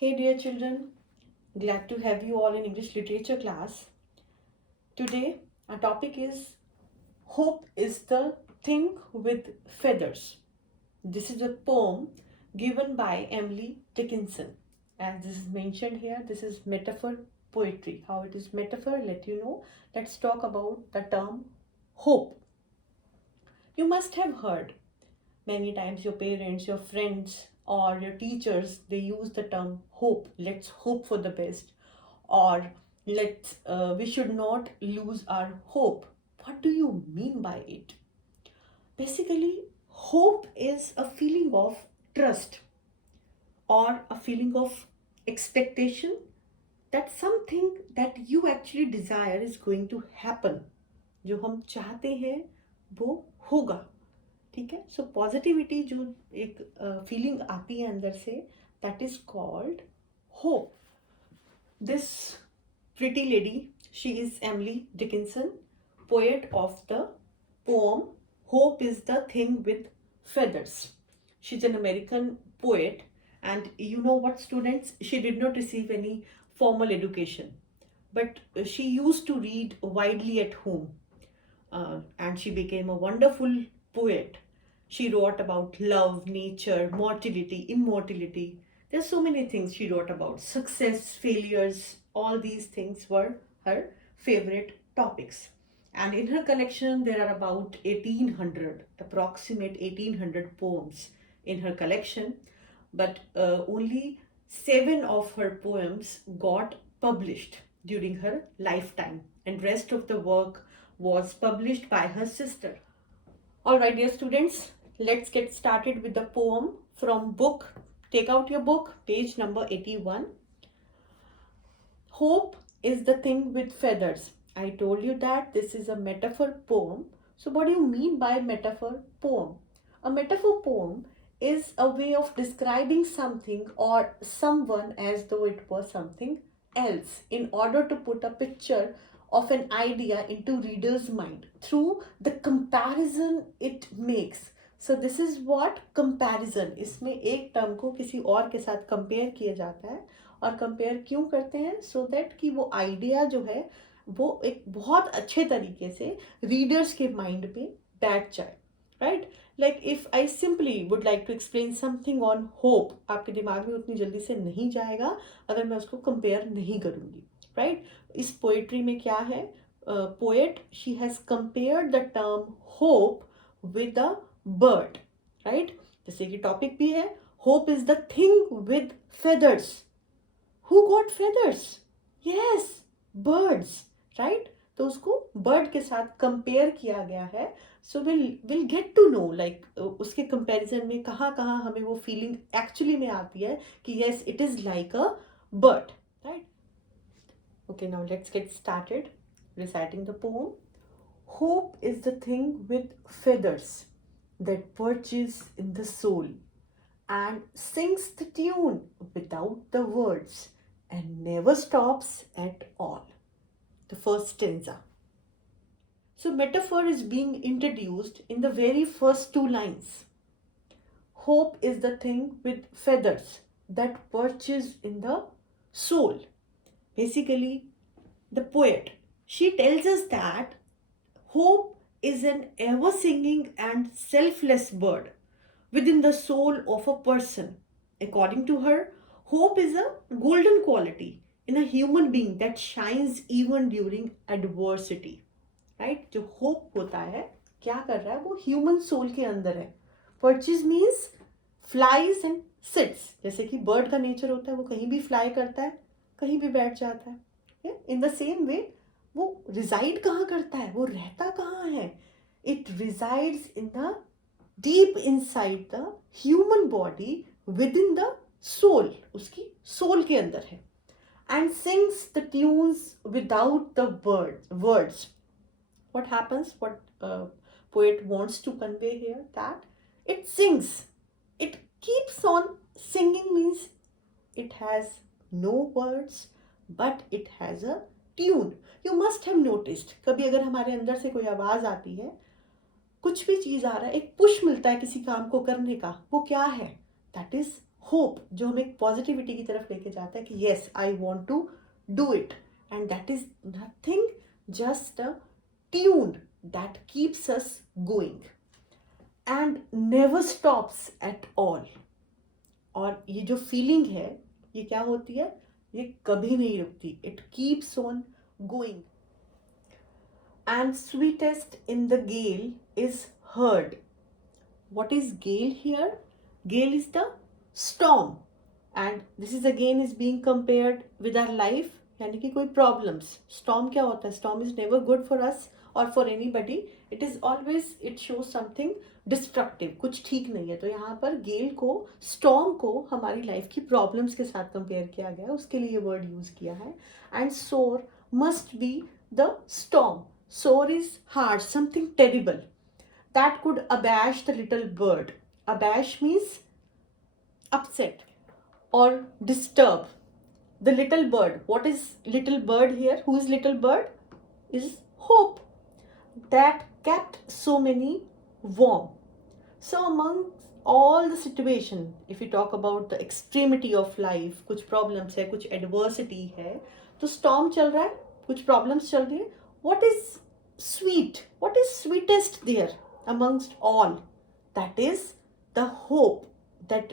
Hey dear children, glad to have you all in English literature class. Today our topic is Hope is the Thing with Feathers. This is a poem given by Emily Dickinson. As this is mentioned here, this is metaphor poetry. How it is metaphor, let you know. Let's talk about the term hope. You must have heard many times your parents, your friends, or your teachers, they use the term hope. Let's hope for the best, or we should not lose our hope. What do you mean by it? Basically, hope is a feeling of trust or a feeling of expectation that something that you actually desire is going to happen. जो हम चाहते हैं वो होगा. ठीक है. सो positivity जो एक फीलिंग आती है अंदर से, that is called hope. This pretty lady, she is Emily Dickinson, poet of the poem hope is the thing with feathers. She's an American poet, and you know what, students, she did not receive any formal education, but she used to read widely at home, and she became a wonderful poet. She wrote about love, nature, mortality, immortality. There's so many things she wrote about. Success, failures, all these things were her favorite topics. And in her collection, there are about 1800, approximate 1800 poems in her collection. But only 7 of her poems got published during her lifetime. And rest of the work was published by her sister. All right, dear students, let's get started with the poem from book. Take out your book, page number 81. Hope is the thing with feathers. I told you that this is a metaphor poem. So what do you mean by metaphor poem? A metaphor poem is a way of describing something or someone as though it was something else, in order to put a picture of an idea into reader's mind through the comparison it makes. So this is what comparison. इसमें एक term को किसी और के साथ compare किया जाता है. और कंपेयर क्यों करते हैं? सो दैट कि वो आइडिया जो है वो एक बहुत अच्छे तरीके से रीडर्स के माइंड पे बैठ जाए. Right. Like if I simply would like to explain something on hope, आपके दिमाग में उतनी जल्दी से नहीं जाएगा अगर मैं उसको कंपेयर नहीं करूँगी. राइट. इस पोएट्री में क्या है? Poet, she has compared the term hope with a bird. Right. जैसे कि टॉपिक भी है, hope is the thing with feathers. Who got feathers? Yes, birds, right? तो उसको बर्ड के साथ कंपेयर किया गया है. So will get to know like उसके कंपैरिजन में कहाँ कहाँ हमें वो फीलिंग एक्चुअली में आती है कि yes it is like a bird. Right. Okay, now let's get started reciting the poem. Hope is the thing with feathers that perches in the soul and sings the tune without the words and never stops at all. The first stanza. So metaphor is being introduced in the very first 2 lines. Hope is the thing with feathers that perches in the soul. Basically, the poet, she tells us that hope is an ever singing and selfless bird within the soul of a person. According to her, hope is a golden quality in a human being that shines even during adversity. Right? जो hope होता है, क्या कर रहा है? वो human soul के अंदर है. Perches means flies and sits. जैसे कि bird का nature होता है, वो कहीं भी fly करता है, कहीं भी बैठ जाता है. In the same way, वो reside कहाँ करता है? वो रहता कहाँ है? It resides in the deep inside the human body within the soul. उसकी soul के अंदर है. And sings the tunes without the words. What happens? What poet wants to convey here? That it sings. It keeps on singing, means it has no words but it has a tune. You must have noticed, कभी अगर हमारे अंदर से कोई आवाज आती है, कुछ भी चीज आ रहा है, एक पुश मिलता है किसी काम को करने का, वो क्या है? दैट इज होप जो हमें पॉजिटिविटी की तरफ लेके जाता है कि yes I want to do it, and that is nothing just a tune that keeps us going and never stops at all. और ये जो फीलिंग है ये क्या होती है, ये कभी नहीं रुकती, it keeps on going. And sweetest in the gale is heard. What is gale here? Gale is the storm, and this is again is being compared with our life. यानी कि कोई problems. Storm क्या होता है? Storm is never good for us or for anybody. It is always, it shows something destructive. कुछ ठीक नहीं है. तो यहाँ पर gale को, storm को हमारी life की problems के साथ compare किया गया है. उसके लिए ये word use किया है. And sore must be the storm. Sore is harsh, something terrible that could abash the little bird. Abash means upset or disturb. The little bird. What is little bird here? Who is little bird? Is hope that kept so many warm. So among all the situation, if we talk about the extremity of life, कुछ problems है, कुछ adversity है, तो storm चल रहा है, कुछ problems चल रही है. What is sweet? What is sweetest there amongst all? That is the hope that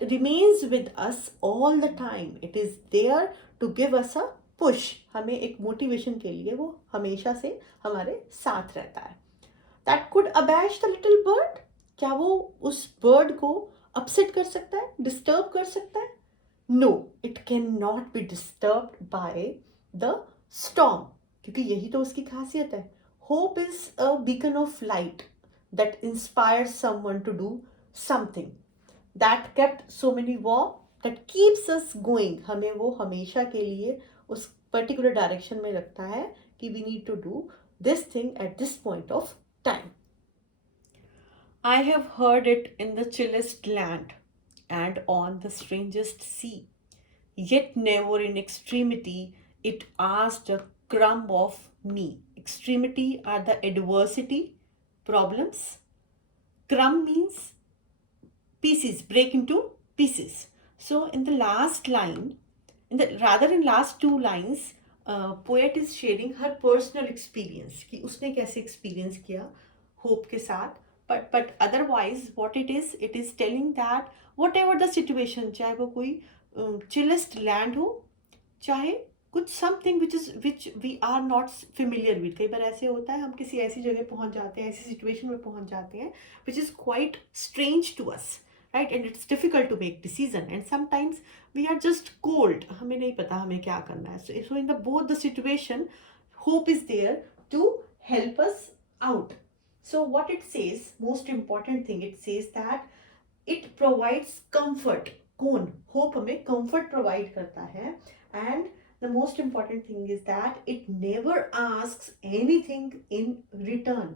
remains with us all the time. It is there to give us a push. हमें एक motivation के लिए वो हमेशा से हमारे साथ रहता है. That could abash the little bird. क्या वो उस bird को upset कर सकता है, disturb कर सकता है? No, it cannot be disturbed by the storm. क्योंकि यही तो उसकी खासियत है. Hope is a beacon of light that inspires someone to do something. That kept so many warm, that keeps us going. हमें वो हमेशा के लिए उस particular direction में रखता है कि we need to do this thing at this point of time. I have heard it in the chillest land and on the strangest sea. Yet never in extremity it asked a crumb of me. Extremity are the adversity, problems. Crumb means pieces, break into pieces. So in the last line, in last two lines, poet is sharing her personal experience कि उसने कैसे experience किया hope के साथ. But otherwise what it is telling that whatever the situation, चाहे वो कोई chillest land हो, चाहे कुछ something which we are not familiar with. कई बार ऐसे होता है हम किसी ऐसी जगह पहुंच जाते हैं, ऐसी सिचुएशन में पहुंच जाते हैं which is quite strange to us, right, and it's difficult to make decision, and sometimes we are just cold, हमें नहीं पता हमें क्या करना है. So in the both the situation hope is there to help us out. So what it says, most important thing, it says that it provides comfort. कौन? Hope हमें comfort provide करता है. And the most important thing is that it never asks anything in return.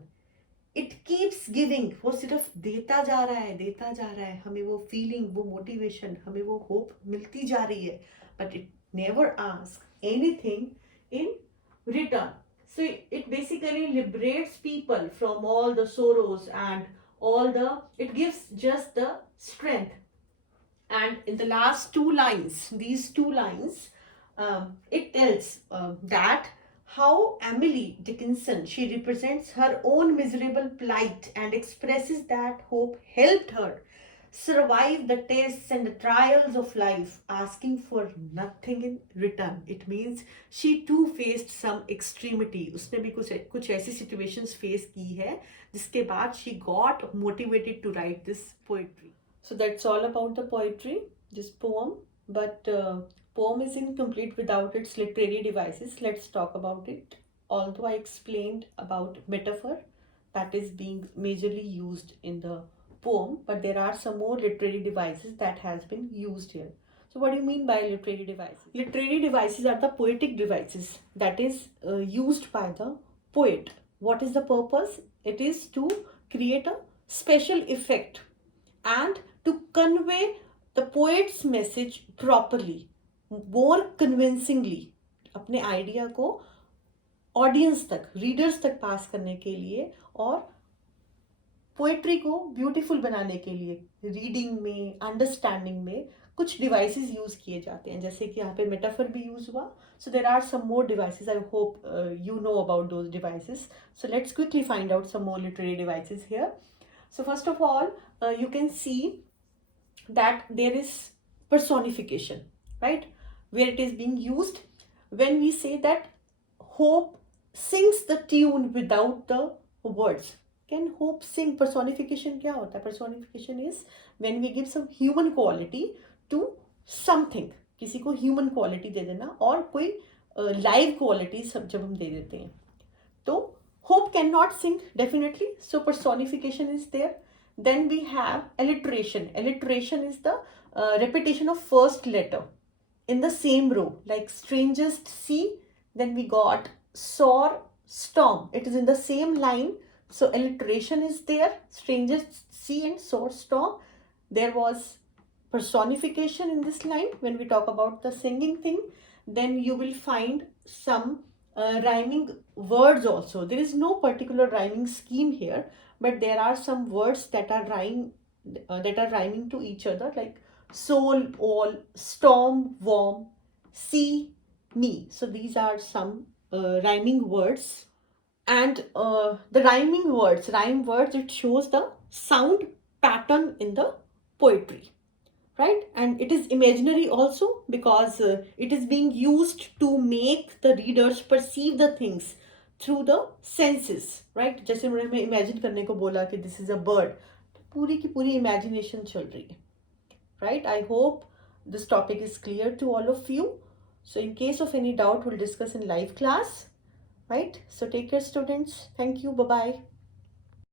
It keeps giving. वो सिर्फ देता जा रहा है, देता जा रहा है. हमें वो feeling, वो motivation, हमें वो hope मिलती जा रही है. But it never asks anything in return. So it basically liberates people from all the sorrows and it gives just the strength. And in the last two lines, these two lines, it tells that how Emily Dickinson, she represents her own miserable plight and expresses that hope helped her survive the tests and the trials of life, asking for nothing in return. It means she too faced some extremity. उसने भी कुछ ऐसी situations face की है जिसके बाद she got motivated to write this poetry. So that's all about the poetry, this poem. But poem is incomplete without its literary devices. Let's talk about it. Although I explained about metaphor that is being majorly used in the poem, but there are some more literary devices that has been used here. So what do you mean by literary devices? Literary devices are the poetic devices that is used by the poet. What is the purpose? It is to create a special effect and to convey the poet's message properly, more convincingly. अपने idea को audience तक, readers तक पास करने के लिए और poetry को beautiful बनाने के लिए रीडिंग में, अंडरस्टैंडिंग में कुछ डिवाइसेस यूज किए जाते हैं, जैसे कि यहाँ पे मेटाफर भी यूज हुआ. So there are some more devices. I hope you know about those devices. So let's quickly find out some more literary devices here. So first of all, you can see that there is personification, right? Where it is being used when we say that Hope sings the tune without the words. Can Hope sing? Personification क्या होता है? Personification is when we give some human quality to something. किसी को human quality दे देना और कोई live quality सब जब हम दे देते हैं. तो Hope cannot sing definitely, so personification is there. Then we have alliteration. Alliteration is the repetition of first letter in the same row, like strangest sea. Then we got soar, storm. It is in the same line, so alliteration is there. Strangest sea and soar, storm. There was personification in this line when we talk about the singing thing. Then you will find some rhyming words also. There is no particular rhyming scheme here, but there are some words that are rhyming to each other, like soul, all, storm, warm, sea, me. So these are some rhyming words. And the rhyming words, it shows the sound pattern in the poetry, right? And it is imaginary also, because it is being used to make the readers perceive the things through the senses, right? जैसे मैंने imagine करने को बोला कि this is a bird, पूरी की पूरी imagination चल रही है, right? I hope this topic is clear to all of you. So in case of any doubt, we'll discuss in live class, right? So take care, students. Thank you. Bye bye.